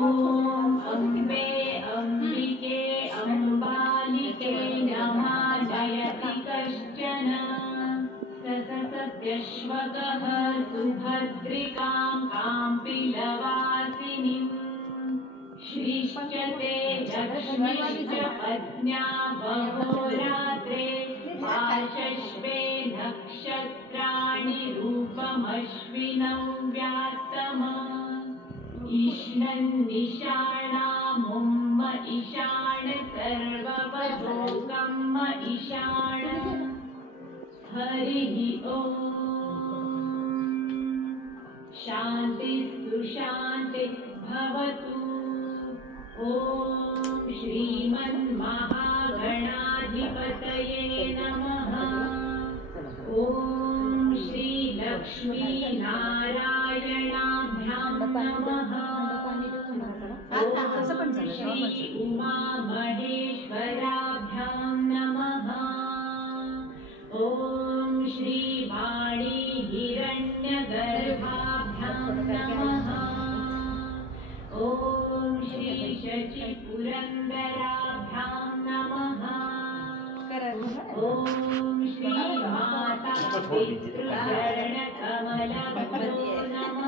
ॐ अम्बे अम्बिके अम्बालिके नमः जयति कश्चन सत्यश्वकः सुभद्रिकां काम्पिलवासिनीं श्रीश्च ते लक्ष्मीश्च पत्न्या बहोरात्रे आशश्वे नक्षत्राणि रूपमश्विनौ व्यात्तम ईष्णन्निषाणामुम्म ईशान सर्ववभोगम्म ईशान हरिः ॐ शान्ति सुशान्ति भवतु। ॐ श्रीमन्महागणाधिपतये नमः। ॐ श्रीलक्ष्मीनारायणाभ्यां नमः। ॐ श्री उमामहेश्वराभ्यां नमः। ॐ श्रीवाणी हिरण्यगर्भाभ्यां नमः। ॐ श्री शचिपुरन्दराभ्यां नमः। ॐ श्री माता पितृचरणकमलभ्यो नमः।